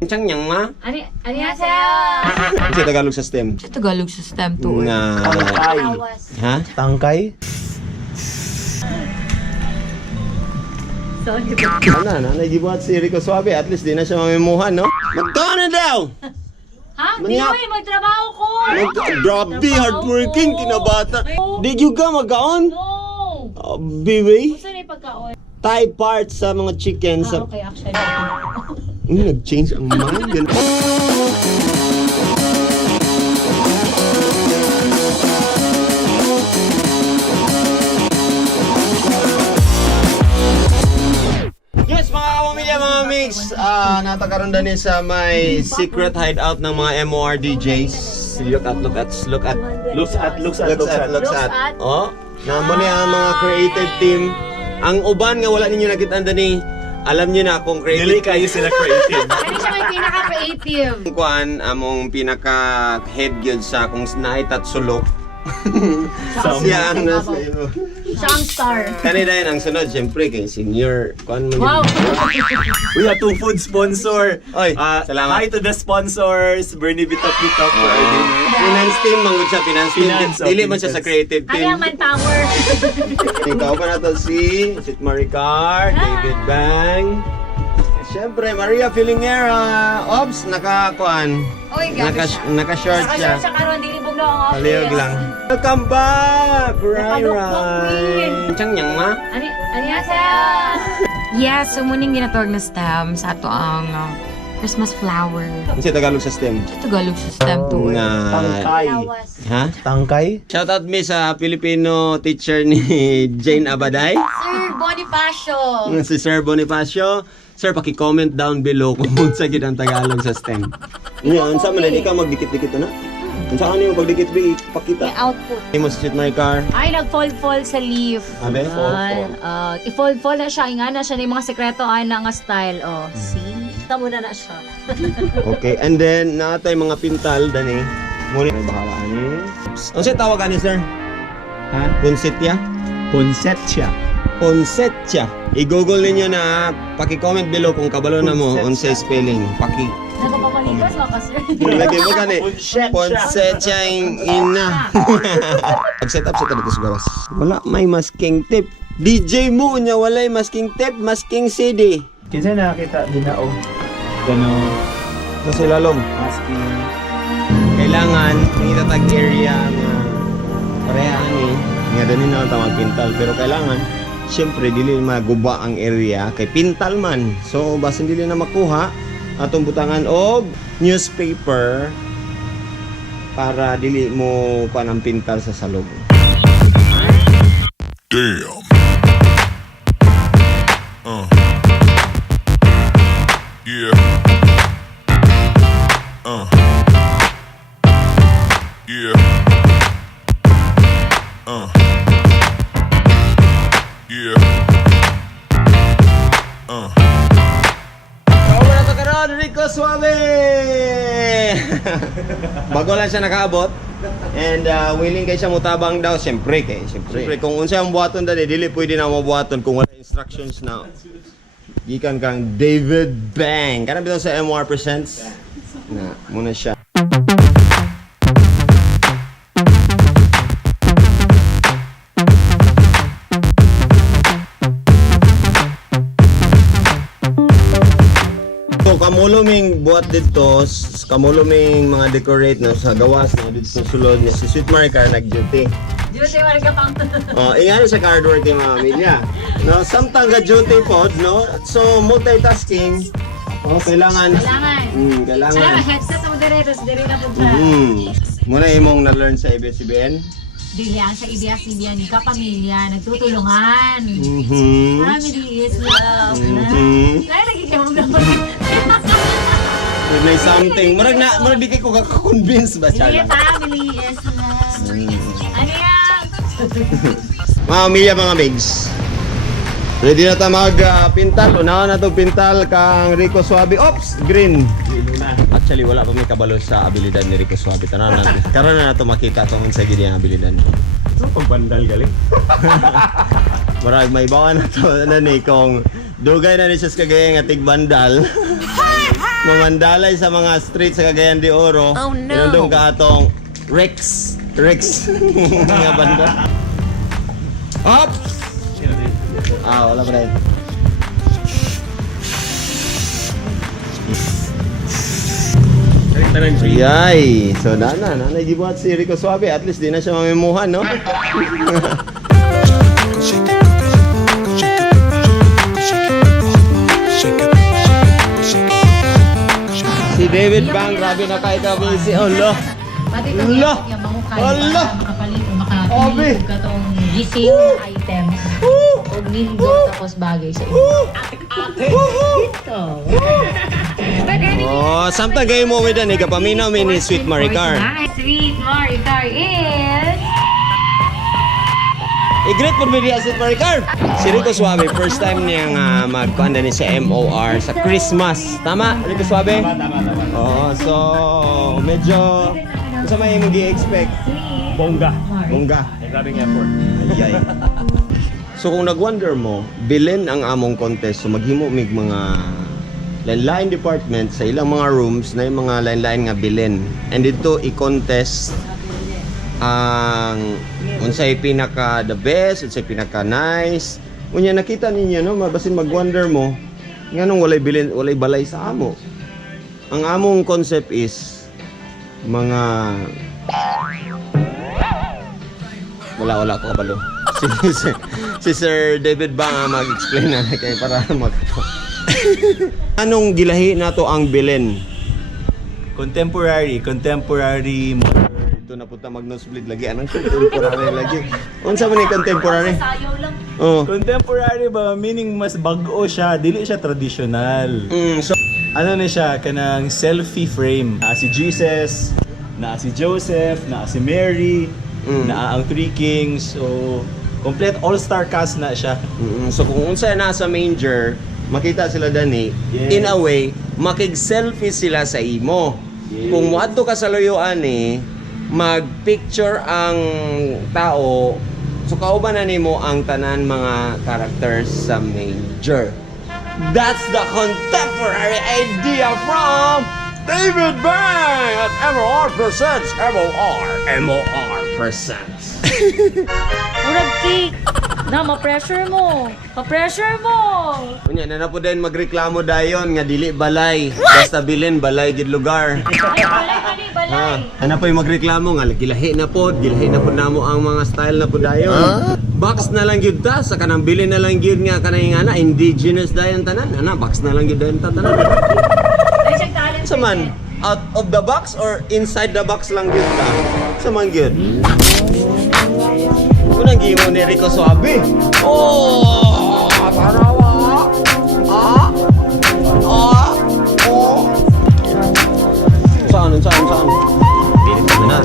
Changyang ma? 안녕하세요. Ano sa Tagalog sa STEM? Sa Tagalog system to. Nga... Ha? Tangkay? Sorry. Ano, nagibuhat si Rico Suave. At least di na siya mamimuhan, no? Magkano daw? Ha? Manya- Di, magtrabaho ko. Grabe, hardworking, kinabata. Di yung ka magkaon? No. Biwi? Gusto na yung pagkaon. Thai parts sa mga chicken sa... Okay, actually. Nag-change ang mind. Ganun. Yes, mga kapamilya, mga mix. Natakaroon din sa may secret hideout ng mga MOR DJs. Look at. Oh, namo niya ang mga creative team. Ang uban nga wala ninyo nakita ni, alam niyo na kung creative. Dili kayo sila creative. Ano siya may pinaka-creative? Kuan among pinaka head gyud sa kung naitat sulok. Siya ang nasa iyo. Siyang star. Kani dayon ang sunod syempre kay senior kuan mo. Wow. We have 2 food sponsor. Oy, salamat. Hi to the sponsors. Bernie Bitok for our dinner. Finance team mangud siya, finance team. Finance, Dili man siya finance. sa creative Ano team. yung manpower? Ikaw pa nato si Maricar, David Bang. Syempre, Maria Filingera. Ops, naka-kuan. Oy, gabi siya. Naka-short siya. Nakashort siya karon, dili bugnaw ang office. Palihog lang. Welcome back, Rai Nakadukdok, queen. Rai. Changyang ma? Annyeonghaseyo. Yes, so muning ginatawag na stem sa ato ang Christmas flower. Ano sa Tagalog sa STEM? Sa Tagalog system to. Nga... Tangkay. Ha? Tangkay? Shoutout mi sa Filipino teacher ni Jane Abaday. Sir Bonifacio. Si Sir Bonifacio. Sir, paki-comment down below kung sa gid ang Tagalog sa STEM. Yan, sa man di ka magdikit-dikit na. Unsa ano yung pagdikit bi pakita. May output. Imo si Chit Maricar. Ay, nag-fall-fall sa leaf. Abe, fall. I-fall-fall na siya. Nga na siya na yung mga sekreto ay na nga style. Oh, see? Tamo na na siya. Okay, and then natay mga pintal dani. Muna may bahala ani. Ano siya tawag ani, sir? Ha? Ponsetya? Ponsetya. Ponsetya. I-google ninyo na paki-comment below kung kabalo na mo on sa spelling. Paki. Nagpapalipas mga ka-sir. Lagi mo gani. Ponsetya. Ponsetya yung ina. Pag-set up sa dito sa gawas. Wala may masking tip. DJ mo nya walay masking tip, masking CD. Kinsa nakita din na Gano, Ito sa ilalom. asking. Kailangan may itatag area nga parehaan eh. Nga dani na ang tawag pintal. Pero kailangan, syempre, dili maguba ang area kay pintal man. So, basin dili na makuha, atong butangan og newspaper para dili mo panang pintal sa salog. Damn. Yeah. Yeah. Yeah. Kawa na to karon, Rico Suave! Bago lang siya nakaabot. And willing kay siya mutabang daw, siyempre kung unsa ang buhaton dali, dili pwede na mabuhaton kung wala instructions na. Gikan kang David Bang. Kana bitaw sa MOR Presents. Na muna siya. So kamuluming buhat dito, kamuluming mga decorate na sa gawas na dito sa sulod niya. Si Sweet Maricar nag-duty. Duty, wala ka pang. Ingano sa hard working mga pamilya. No, samtang ga-duty pod, no? So multitasking. Kailangan. Kailangan. Alam, headset mo dire, tapos dire na po siya. Muna imong na-learn sa ABS-CBN. Dili yan, sa IBS-CBN, kapamilya, nagtutulungan. Mhm. Family is love. Kaya lagi kayo mag-dapat. May something. Murag di kay ko ka-convince ba siya lang. Family is love. Ano yan? Mga pamilya, mga migs. Ready na tayo mag-pintal. Unahan na itong pintal kang Rico Suave. Ops! Green. Actually, wala pa may kabalo sa abilidad ni Rico Suave. Karoon na ito makita itong sa gini ang abilidad. So, pagbandal galing. Marag may bawa na ito. Kung dugay na ni siya sa kagaya nga tigbandal. mamandalay sa mga street sa Cagayan de Oro. Oh no. Inundong ka atong Rex. Nga banda. Up! Wala pa rin. Yay! So, nanay gibuhat si Rico Suave. At least di na siya mamimuhan, no? Si David Bang, grabe na kahit kami si Olo. Pati ito Hala! yung mahukay Hala! para makapalit o Obe! makapili ka itong resale items. O nindo tapos bagay sa iyo. Ito. Oh, samtang kayo mo with ani kapaminaw ni Sweet Maricar. Sweet Maricar is... I-greet po mi diya Sweet Maricar. Si Rico Suave, first time niyang magkuhanda ni sa MOR sa Christmas. Tama, Rico Suave? Tama. Oo, so medyo sa may mo gi-expect. Bongga. Bongga. Grabing effort. Ayay. So kung nag-wonder mo, bilin ang among contest. So maghimo mig mga line department sa ilang mga rooms na yung mga line nga bilin. And dito i-contest ang unsay pinaka the best, unsay pinaka nice. Unya nakita ninyo no, mabasin mag-wonder mo nganong walay bilin, walay balay sa amo. Ang among concept is mga wala ko kabalo. Si Sir David ba nga mag-explain na kay para Anong gilahi nato ang bilin? Contemporary modern. Ito na punta mag-nosebleed lagi. Anong contemporary lagi? Unsa man ni contemporary? Sayaw lang. Oh. Contemporary ba? Meaning mas bago siya. Dili siya traditional. So Ano na siya? Kanang selfie frame. Naa si Jesus, naa si Joseph, naa si Mary, naa ang Three Kings. So, complete all-star cast na siya. so kung unsa nasa manger, makita sila dani, Yes. in a way, makig-selfie sila sa imo. Yes. Kung wadto ka sa loyoan mag-picture ang tao, so kauban na nimo ang tanan mga characters sa manger. That's the contemporary idea from David Bang at MOR Presents. MOR Presents. Murag cake. Na, ma-pressure mo. Pa-pressure mo. Kunya na po din magreklamo dayon nga dili balay. Basta bilin balay gid lugar. Ay, balay. Ana po yung magreklamo nga gilahi na po namo ang mga style na po dayon. Box na lang gyud ta sa kanang bilin na lang gyud nga kanang ana indigenous dayon tanan. Ana box na lang gyud dayon ta tanan. Ay, siyang talent. Sa man out of the box or inside the box lang gyud ta. Sa man gyud. Kunang gimo ni Rico Suave. Oh, tarawa. Saan? Pilit na.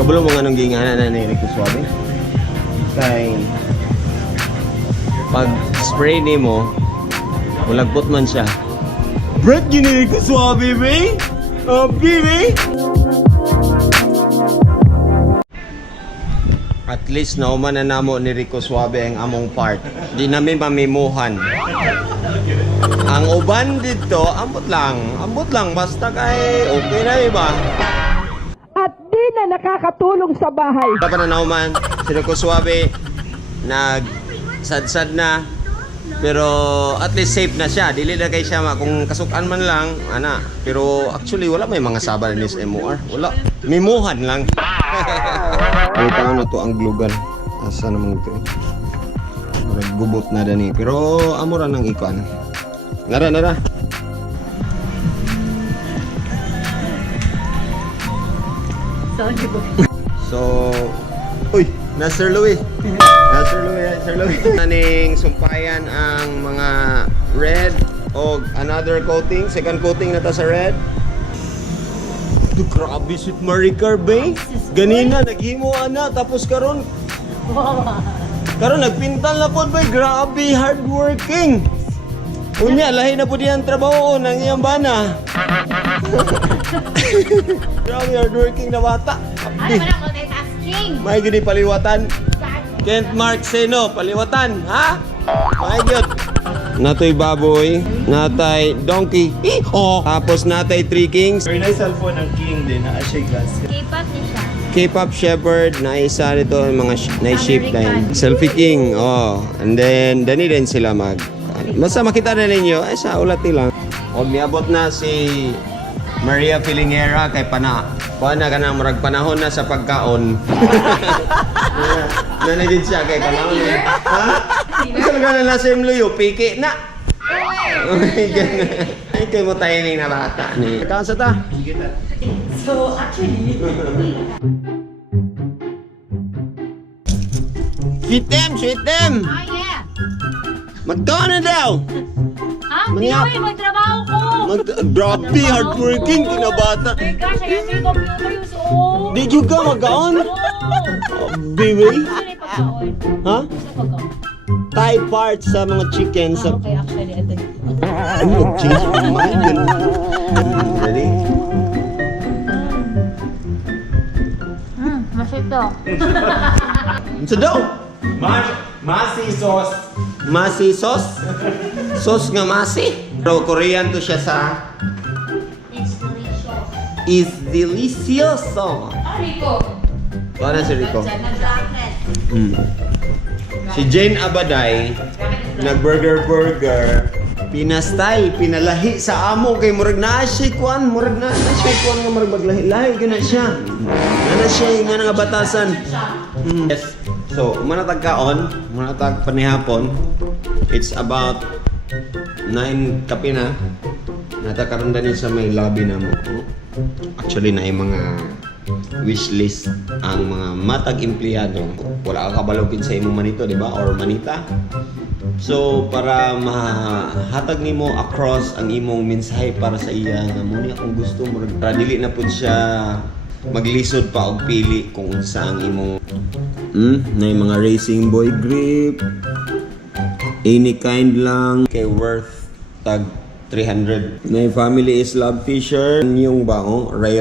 Kabalo mo nga nung gingana na ni Rico Suave. Kay pag spray ni mo, mulagpot man siya. Brad, gini Rico Suave, babe? Baby? At least nauman na namo ni Rico Suave ang among part. Di namin mamimuhan. Ang uban dito, ambot lang, basta kay okay na iba. At di na nakakatulong sa bahay. Dapat na nauman, si Rico Suave, nag-sad-sad na, pero at least safe na siya. Dili na kay siya, kung kasukan man lang, pero actually wala may mga sabal ni sa MOR. Wala, mimuhan lang. Ay, paano na to ang glugan? Asa naman ito eh. Gubot na dani. Pero amura ng ikuan. Nara. So, uy, na Sir Louie. Sir Louie. Naning sumpayan ang mga red o another coating, second coating na ta sa red. Grabe si Maricar, babe. Ganina, naghimo na, tapos karon nagpintal na po, babe. Grabe, hardworking. Unya, lahi na po diyan trabaho ng iyang bana. Grabe, hardworking na bata. Ano man ang multitasking? May gini paliwatan. Kent Mark Seno, paliwatan, ha? May gyud. Natoy baboy, natay donkey, tapos natay three kings, Very nice cellphone ng King din, na siya glass. K-pop niya siya. K-pop shepherd, na isa nito mga na sheep din. Selfie king, and then dani din sila basta makita na ninyo, ay sa ulat nila. O miabot na si Maria Filingera kay Pana ka na murag panahon na sa pagkaon. Nanagid siya kay panahon na. Ha? Isang gana na sa imluyo, piki na. Ay, kayo mo timing na bata ni. Kaasa ta? So, actually, Sweet them! yeah. Magkaon na daw! Hindi ko magtrabaho ko. Grabe, hardworking, kinabata. My gosh, I make up yung kayo. So, Did you ka magkaon? Baby? actually, pagkaon. Ha? Sa pagkaon. Thai parts sa mga chicken sa... Okay, actually, ito. Ano? Chicken sa kumain. Ready? Masip to. Sa daw? Masi sauce. Masi sauce? Sauce nga masi? Pero Korean to siya sa... It's delicious. Is delicious. Rico. Paano si Rico? Nag-chocolate. Si Jane Abaday, nag-burger. Pinastyle, pinalahi sa amo kay murag na siya kuan, murag na siya kuan nga murag maglahi-lahi gana siya. Ana siya nga nga batasan. Yes. So, manatag kaon, manatag panihapon. It's about 9 kape na. Natakaroon din sa may lobby na mo. Actually na yung mga wish list ang mga matag empleyado. Wala ka kabalogin sa imong manito, di ba? Or manita. So, para mahatag nimo across ang imong mensahe para sa iya nga mo niya kung gusto mo para dili na pud siya maglisod pa og pili kung unsa ang imong na yung mga racing boy grip any kind lang kay worth tag 300 na yung family is love t-shirt yung baong ray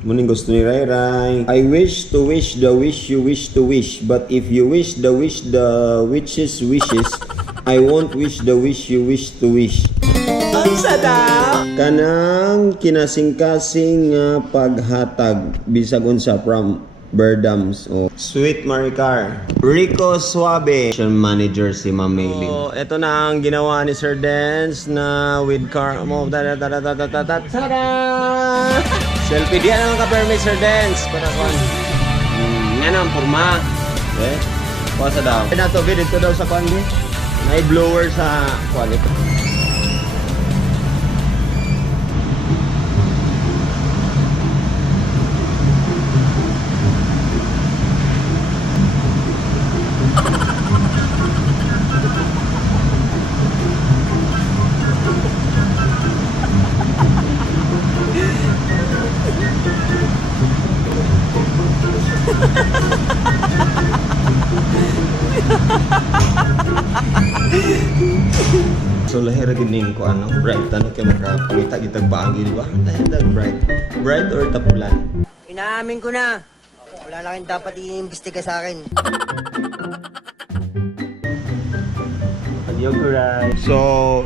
muning gusto ni Ray. I wish to wish the wish you wish to wish, but if you wish the witch's wishes, I won't wish the wish you wish to wish. Ang sada! Kanang kinasing-kasing nga paghatag bisag unsa from Berdams o Sweet Maricar. Rico Suave, manager si Ma'am Maylin. So, ito na ang ginawa ni Sir Dance na with car mo. Tada! Selfie diyan ang ka-permit Sir Dance para kon. Yan ang porma. Okay? Pasa daw. Ito to dito daw sa kon. May blower sa quality. So lahir gining ko ano, bright ano kay makapangita gitag baagi di ba? Dahil bright or tapulan. Inaamin ko na. Wala na kayong dapat i-imbestiga sa akin. So,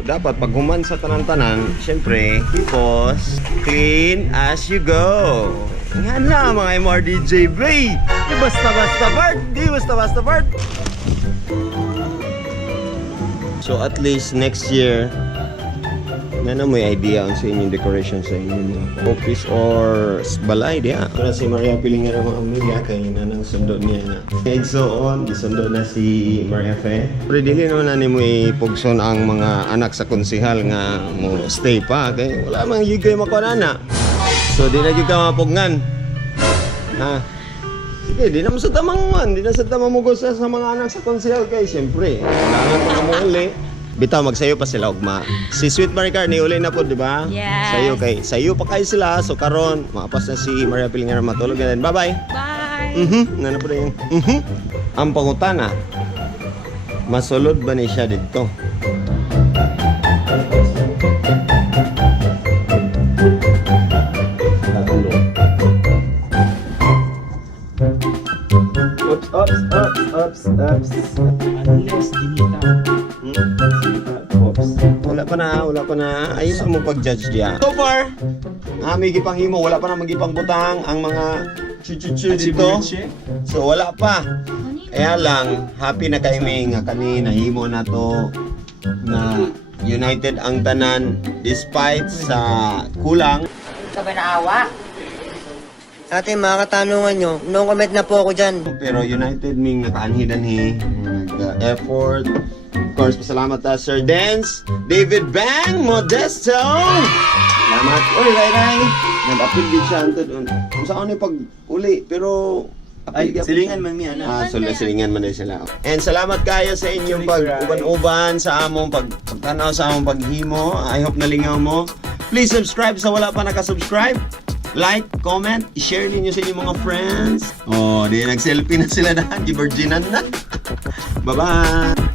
dapat pag human sa tanan-tanan, syempre, because clean as you go. Nga na mga MRDJ Bay! Di basta-basta Bart! Di basta-basta Bart! So at least next year, na may idea ang sa inyong decoration sa inyong office or balay diya. Para si Maria Pilingera mga Amelia kay nanang sundo niya na. So on, isundo na si Maria Fe. Pero dili naman na ni mo ipugson ang mga anak sa konsihal nga mo stay pa. Kay wala mang yugay makunana. So di na gyud ka mapugngan. Ha? Sige, di na mo sa tamang man. Di na sa tamang mugos sa mga anak sa konsihal kay siyempre. Wala na mo uli. Bitaw magsayo pa sila ugma. Si Sweet Maricar ni uli na po, di ba? Yes. Sayo pa kayo sila. So karon, maapas na si Maria Pilingera matulog na din. Bye-bye. Bye! Nana po na yung Ang pangutana, masulod ba ni siya dito? Oops. Unless dinita. Wala pa na. Ayun sa mo pag-judge diya. So far, may gipanghimo, wala pa na magipang butang ang mga chuchuchu dito. So wala pa. Kaya lang, happy na kami nga kani nahimo na to na united ang tanan despite sa kulang. Ka ba naawa? Ate, mga katanungan nyo, no comment na po ako dyan. Pero united ming nakaanhi-danhi, nag-effort. Of course, pasalamat ta Sir Dance, David Bang, Modesto. Salamat. Uy, Ray. Nag-appeal din siya antod. Kung saan ni pag-uli, pero Ay, silingan man mi ana. silingan man din sila. And salamat kayo sa inyong pag-uban-uban sa among pagtanaw sa among paghimo. I hope nalingaw mo. Please subscribe sa wala pa naka-subscribe. Like, comment, i-share ninyo sa inyong mga friends. Oh, di nag-selfie na sila na, gi-virginan na. Bye-bye!